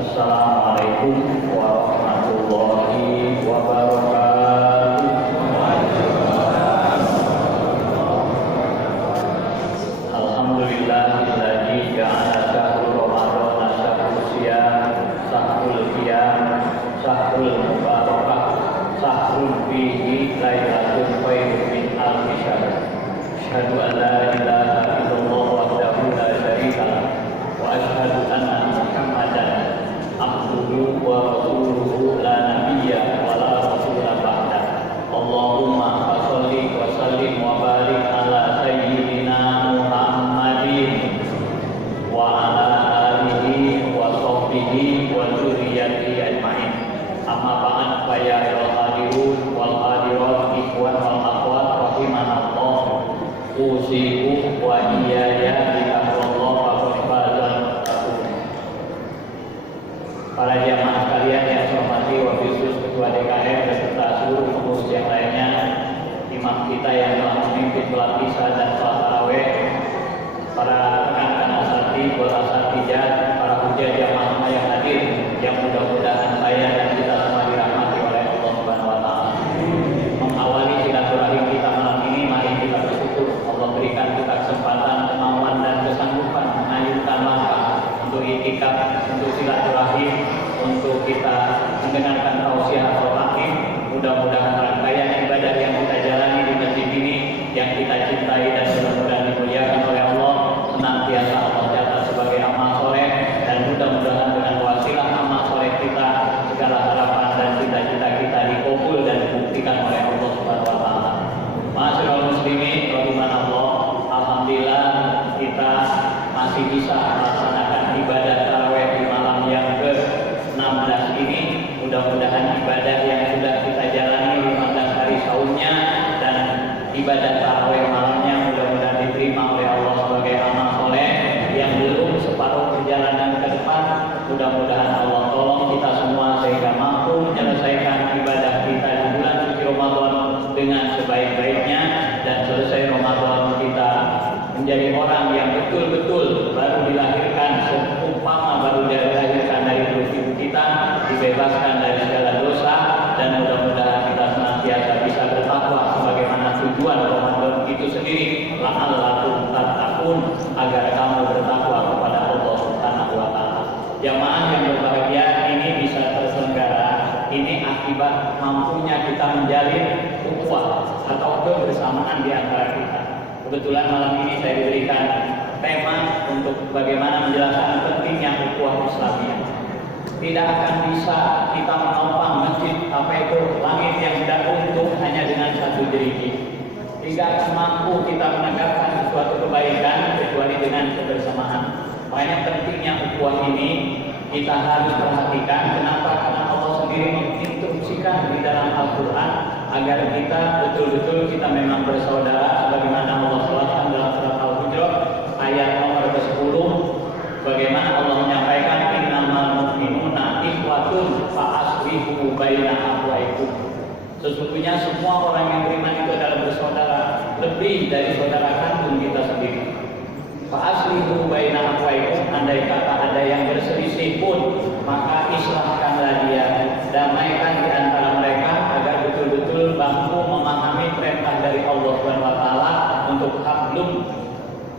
Assalamualaikum warahmatullahi wabarakatuh. Alhamdulillahilladzi ja'ala syahrul Ramadan syahrul siyam, syahrul qiyam, syahrul mubarakah, syahrul fihi lailatul khairun min alfi syahr. Asyhadu an la ilaha illallah wahdahu la syarika lah wa asyhadu anna Muhammadan abduhu wa rasuluhu la nabiyya wa la rasula ba'da. Allahumma shalli wa sallim wa barik ala sayyidina Muhammadin wa ala alihi wa sahbihi wa dzurriyyatihi ajmain. Amma ba'd, fa ya hadirun wal hadirat ikhwan wal akhwat rahimanallah. Usiku wa iyaya bitaqwallah wa fadlan. Para jamaah sekalian yang saya hormati, wabil khusus Ketua DKM beserta seluruh pengurus yang lainnya, imam kita yang telah memimpin sholat Isya dan sholat tarawih, para rekan-rekan asatidz wal asatijat, para hujjah jamaah yang hadir, yang mudah-mudahan saya dan kita semua dirahmati oleh Allah Subhanahu wa taala. Mengawali silaturahim kita malam ini, mari kita bersyukur Allah berikan kita kesempatan, kemauan dan kesanggupan mengayunkan langkah untuk itikaf, untuk silaturahim, untuk kita mendengarkan tausiah atau taklim. Mudah-mudahan rangkaian ibadah yang kita jalani di masjid ini, yang kita cintai dan mudah-mudahan dimuliakan oleh Allah, senantiasa Allah catat sebagai amal soleh, dan mudah-mudahan dengan wasilah amal soleh kita, segala harapan dan cita-cita kita dikabul dan dibuktikan oleh Allah Subhanahu wa taala. Ma'asyiral muslimin rahimanallah, alhamdulillah kita masih bisa melaksanakan ibadah tarawih di malam yang ke-16 ini. Mudah-mudahan ibadah yang sudah kita jalani 15 hari saumnya dan ibadah tarawih malamnya mudah-mudahan diterima oleh Allah sebagai amal soleh. Yang belum separuh perjalanan ke depan, mudah-mudahan Allah tolong kita semua sehingga mampu menyelesaikan ibadah kita di bulan suci Ramadan dengan sebaik-baiknya, dan selesai Ramadan kita menjadi orang yang betul-betul baru dilahirkan, seumpama baru dilahirkan dari perut ibu kita, dibebaskan dari segala dosa, dan mudah-mudahan kita senantiasa bisa bertakwa sebagaimana tujuan Ramadan itu sendiri, la'allakum tattaqun, agar kamu bertakwa kepada Allah Subhanahu wa taala. Jamaah yang berbahagia, ini bisa terselenggara ini akibat mampunya kita menjalin ukhuwah atau kebersamaan di antara kita. Kebetulan malam ini saya diberikan tema untuk bagaimana menjelaskan pentingnya ukhuwah Islamiyah. Tidak akan bisa kita menopang masjid apa itu langit yang tidak runtuh hanya dengan satu jeriji. Tidak akan mampu kita menegakkan suatu kebaikan kecuali dengan kebersamaan. Makanya pentingnya ukhuwah ini kita harus perhatikan. Kenapa? Karena Allah sendiri menginstruksikan di dalam Al-Quran agar kita betul-betul kita memang bersaudara, sebagaimana Allah SWT dalam surat Al-Hujurat ayat nomor ke-10, bagaimana Allah menyampaikan innamal mu'minuna ikhwatun fa'aslihu baina akhwaikum. Sesungguhnya semua orang yang beriman itu adalah bersaudara, lebih dari saudara kandung kita sendiri. Fa'aslihu baina akhwaikum, andai kata ada yang berselisih pun, maka islahkanlah dia, damaikan di antara mereka agar betul-betul mampu memahami perintah dari Allah SWT untuk hablum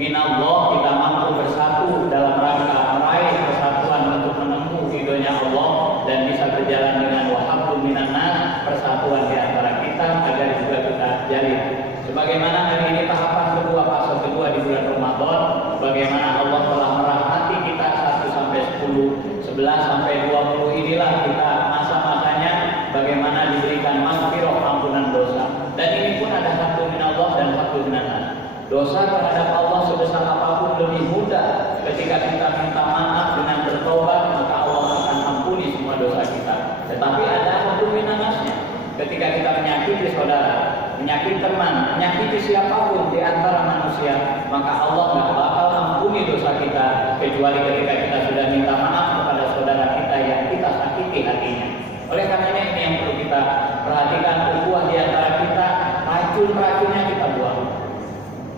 minallah, kita mampu bersatu dalam rangka meraih persatuan untuk menempuh ridhonya Allah, dan bisa berjalan dengan wahablum minannas, persatuan di antara kita agar juga kita jalin. Sebagaimana hari ini tahapan kedua, fase kedua di bulan Ramadan, bagaimana Allah telah merahmati kita 1 sampai 10, 11 sampai 20, inilah kita masa-masanya bagaimana diberikan maghfirah, ampunan dosa. Dan ini pun ada hablum minallah dan hablum minannas. Dosa terhadap Allah sebesar apapun lebih mudah ketika kita minta maaf dengan bertobat, maka Allah akan ampuni semua dosa kita. Tetapi ada hablum minannasnya. Ketika kita menyakiti saudara, menyakiti teman, menyakiti siapapun di antara manusia, maka Allah nggak bakal ampuni dosa kita kecuali ketika kita sudah minta maaf kepada saudara kita yang kita sakiti hatinya. Oleh karenanya ini yang perlu kita perhatikan, ukhuwah di antara kita, racun-racunnya kita buang.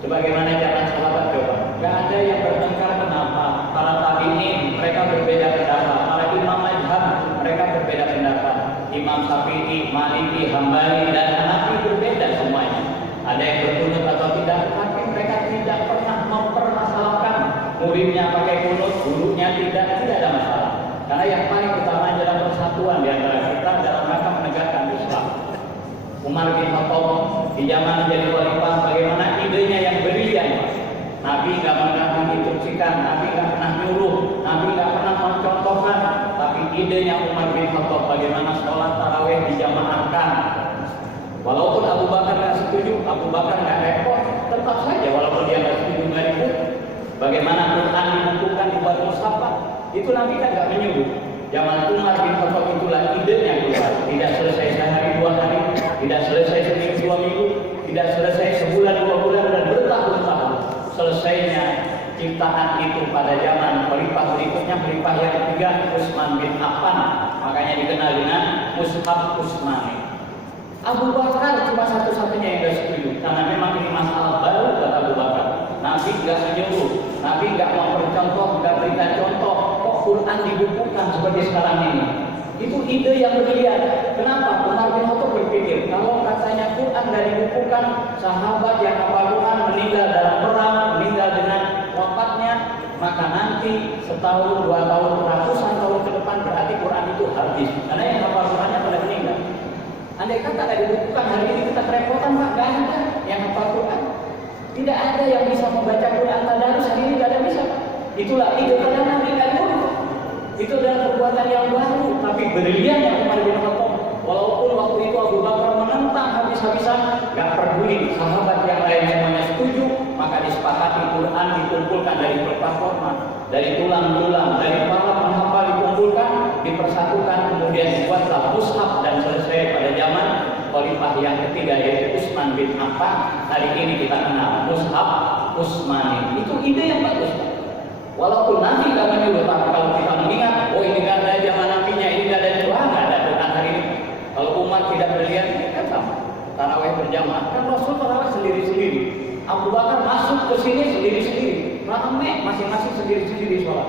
Sebagaimana zaman sahabat, coba, nggak ada yang bertengkar. Kenapa? Para tabi'in mereka berbeda pendapat, para imam Imam Syafi'i, Maliki, Hambali, dan Hanafi berbeda semuanya. Ada yang berkunut atau tidak, tapi mereka tidak pernah mempermasalahkan muridnya pakai kunut, gurunya tidak ada masalah. Karena yang paling utama adalah persatuan di antara kita dalam rangka menegakkan Islam. Umar bin Khattab di zaman menjadi khalifah, bagaimana idenya yang brilian. Nabi nggak pernah menginstruksikan, Nabi nggak pernah nyuruh, Nabi nggak pernah mencontohkan, tapi idenya Umar bin Khattab bagaimana sholat tarawih dijamaahkan. Walaupun Abu Bakar nggak setuju, Abu Bakar nggak repot, tetap saja walaupun dia nggak setuju nggak ribut. Bagaimana Quran dibukukan dibuat mushaf, itu Nabi kan nggak menyuruh. Zaman Umar bin Khattab itulah idenya keluar. Tidak selesai sehari dua hari, tidak selesai seminggu dua minggu, tidak selesai sebulan dua bulan dan bertahun-tahun. Selesainya ciptaan itu pada zaman khalifah berikutnya, khalifah yang ketiga Utsman bin Affan, makanya dikenal dengan Mushaf Utsmani. Abu Bakar cuma satu-satunya yang tidak setuju karena memang ini masalah baru buat Abu Bakar. Nabi nggak menyuruh, Nabi nggak mempercontoh, nggak berikan contoh. Kok Quran dibukukan seperti sekarang ini? Itu ide yang brilian. Kenapa? Umar bin Khattab berpikir kalau katanya Quran nggak dibukukan, sahabat yang hafal Quran meninggal dalam perang, meninggal dengan wafatnya, maka nanti setahun, 2 tahun, ratusan tahun ke depan berarti Quran itu habis. Karena yang hafal Qurannya pada meninggal. Andai kata nggak dibukukan, hari ini kita kerepotan, Pak. Nggak ada yang hafal Quran. Tidak ada yang bisa membaca Quran tadarus, hari ini nggak ada bisa. Itulah ide pada Nabi dan Muhammad. Itu adalah perbuatan yang baru, tapi brilian yang Umar bin Khattab. Walaupun waktu itu Abu Bakar menentang habis-habisan, nggak peduli sahabat yang lain semuanya setuju, maka disepakati Quran dikumpulkan dari platforma, dari tulang-tulang, dari para penghafal dikumpulkan, dipersatukan, kemudian dibuatlah mushaf dan selesai pada zaman khalifah yang ketiga yaitu Utsman bin Affan. Hari ini kita kenal mushaf Utsmani. Itu ide yang bagus. Walaupun Nabi nggak menyuruh, tapi kalau kita mengingat, oh ini nggak ada zaman nabinya, ini nggak ada doa, nggak ada Quran hari ini. Kalau umat tidak berlian, kan sama. Tarawih berjamaah, kan Rasul tarawih sendiri-sendiri. Abu Bakar masuk ke sini sendiri-sendiri, ramai masing-masing sendiri-sendiri sholat.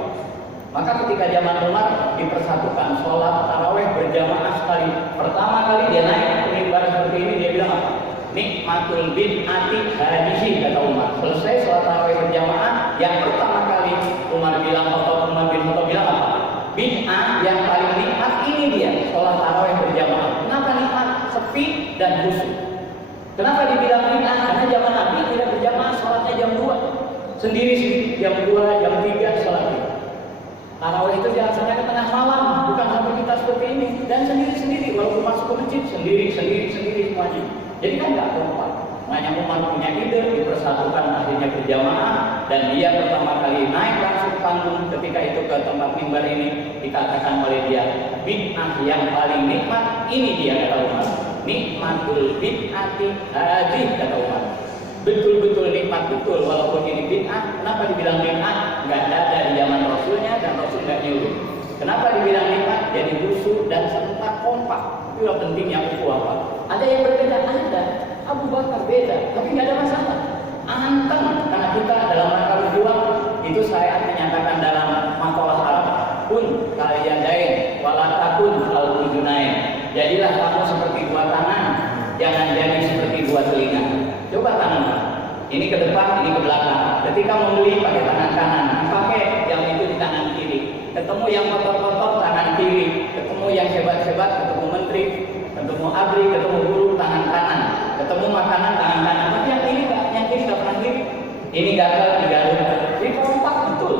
Maka ketika zaman Umar dipersatukan sholat tarawih berjamaah sekali. Pertama kali dia naik ke mimbar seperti ini, dia bilang apa? Nikmatul bid'ati hadhihi, kata Umar. Selesai sholat tarawih berjamaah, yang pertama kali Umar bin Khattab bilang apa? Bid'ah yang paling nikmat ini dia, sholat tarawih berjamaah. Kenapa nikmat? Sepi dan khusyuk. Kenapa dibilang bid'ah? Karena zaman Nabi tidak berjamaah, sholatnya jam 2. Sendiri-sendiri, jam 2, jam 3 sholat. Tarawih itu dilaksanakan tengah malam, bukan sampai kita seperti ini. Dan sendiri-sendiri, walaupun masuk ke masjid, sendiri semuanya. Jadi kan nggak kompak. Makanya Umar punya ide, dipersatukan akhirnya berjamaah, dan dia pertama kali naik langsung panggung ketika itu ke tempat mimbar ini, dikatakan oleh dia, bid'ah yang paling nikmat ini dia, kata Umar. Nikmatul bid'ati hadhihi, kata Umar. Betul-betul nikmat, betul, walaupun ini bid'ah. Kenapa dibilang bid'ah? Nggak ada di zaman Rasulnya dan Rasul nggak nyuruh. Kenapa dibilang nikmat? Jadi khusyuk dan serentak kompak. Itulah pentingnya ukhuwah, Pak. Ada yang berbeda, ada. Abu Bakar beda, tapi nggak ada masalah. Anteng, karena kita dalam rangka berjuang, itu syariat menyatakan dalam makalah Arab, kun kalian dain, walatakun al-ujunain. Jadilah kamu seperti dua tangan, jangan jadi seperti dua telinga. Coba tangan, ini ke depan, ini ke belakang. Ketika membeli pakai tangan kanan, pakai yang itu di tangan kiri. Ketemu yang kotor-kotor tangan kiri, ketemu yang hebat-hebat, ketemu menteri, ketemu abri, ketemu guru tangan kanan, ketemu makanan tangan kanan. Tapi yang kiri nggak pernah kiri. Ini gagal, digaruk. Jadi kompak betul.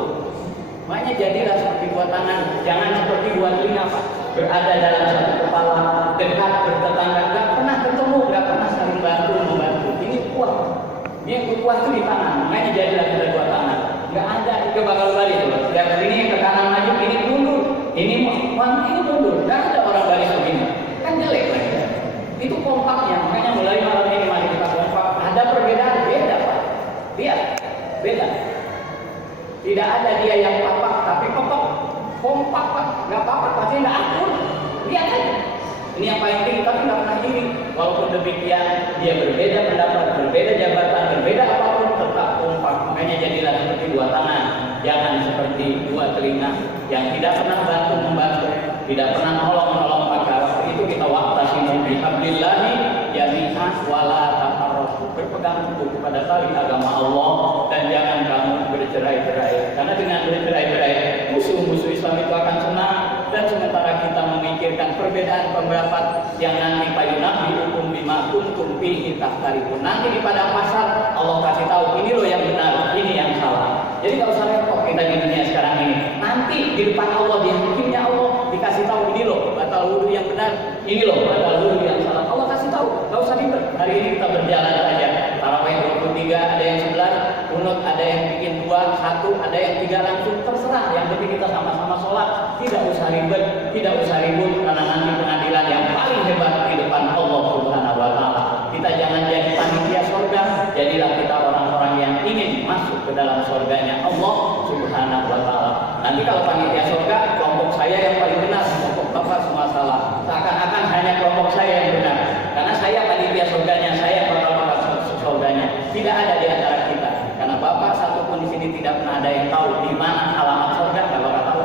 Makanya jadilah seperti dua tangan, jangan seperti dua telinga, Pak. Berada dalam satu kepala, dekat bertetangga, nggak pernah ketemu, nggak pernah saling bantu membantu. Ini kuat. Ini kuat itu di tangan. Makanya jadilah kita dua tangan. Nggak ada ke bakal balik tuh. Setiap ini ke kanan maju, ini mundur, ini mundur. Nggak ada orang balik begini. Kan jelek lagi. Itu kompaknya. Makanya mulai malam ini mari kita kompak. Ada perbedaan, beda, Pak. Lihat, beda. Tidak ada dia yang papak tapi pepek. Kompak, Pak. Nggak papak, pasti nggak akur. Lihat aja. Ini yang paling tinggi tapi nggak pernah iri. Walaupun demikian dia berbeda pendapat, berbeda jabatan, berbeda apapun tetap kompak. Makanya jadilah seperti dua tangan, jangan seperti dua telinga yang tidak pernah bantu membantu, tidak pernah nolong. Maka waktu itu kita bihablillahi jami'an wala tafarraqu. Berpegang teguh kepada tali agama Allah dan jangan kamu bercerai-berai. Karena dengan bercerai-berai musuh-musuh Islam itu akan senang, dan sementara kita memikirkan perbedaan pendapat yang nanti payunabi hukum bima kuntum fihi tahtarifun. Nanti di padang mahsyar Allah kasih tahu ini loh yang benar, ini yang salah. Jadi nggak usah repot kita di dunia sekarang ini. Nanti di depan Allah, di hakimnya Allah dikasih tahu ini loh batal wudhu yang benar, ini loh batal wudhu yang salah. Allah kasih tahu, nggak usah ribet. Hari ini kita berjalan saja. Tarawih 23, ada yang 11, kunut ada yang bikin 2, 1, ada yang 3 langsung, terserah. Yang penting kita sama-sama sholat, tidak usah ribet, tidak usah ribut, karena nanti pengadilan yang paling hebat di depan Allah Subhanahu wa Ta'ala. Kita jangan jadi panitia surga, jadilah kita orang-orang yang ingin masuk ke dalam surganya Allah Subhanahu wa Ta'ala. Nanti kalau panitia surga, kelompok saya yang paling benar, kelompok bapak semua salah. Seakan-akan hanya kelompok saya yang benar, karena saya panitia surganya, saya bakal masuk surganya. Tidak ada di antara kita, karena bapak satu pun di sini tidak pernah ada yang tahu di mana alamat surga. Nggak bakal tahu.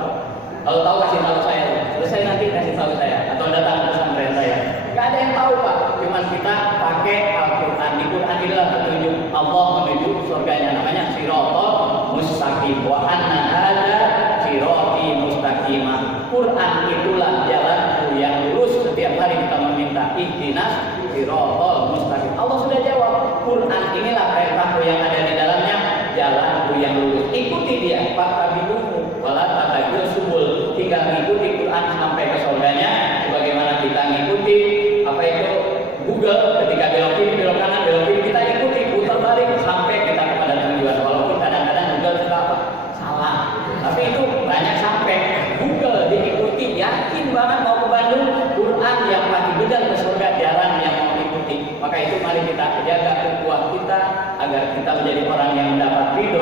Kalau tahu kasih tahu saya, selesai nanti kasih tahu saya, atau datang ke pesantren saya. Nggak ada yang tahu pak, cuman kita pakai Al-Quran. Di Quran inilah petunjuk Allah menuju surganya, namanya sirotol mustaqim. Wa anna hadza siroti mustaqimah. Quran itulah jalanku yang lurus. Setiap hari kita meminta ihdinas sirotol mustaqim. Allah sudah jawab, Quran inilah perintahku yang ada di dalamnya, jalanku yang lurus. Ikuti dia, fattabi'uhu wala tattabi'us subul. Tinggal ngikuti Quran sampai ke surganya. Sebagaimana kita ngikuti apa itu Google, ketika belok kiri, belok kanan, belok kiri, kita ikuti, putar balik sampai kita kepada tujuan. Walaupun kadang-kadang Google suka apa? Salah. Tapi itu banyak sampai Google diikuti, yakin banget mau ke Bandung, Quran yang pasti benar ke surga, jarang yang mau ikuti. Maka itu mari kita jaga ukhuwah kita agar kita menjadi orang yang mendapat ridho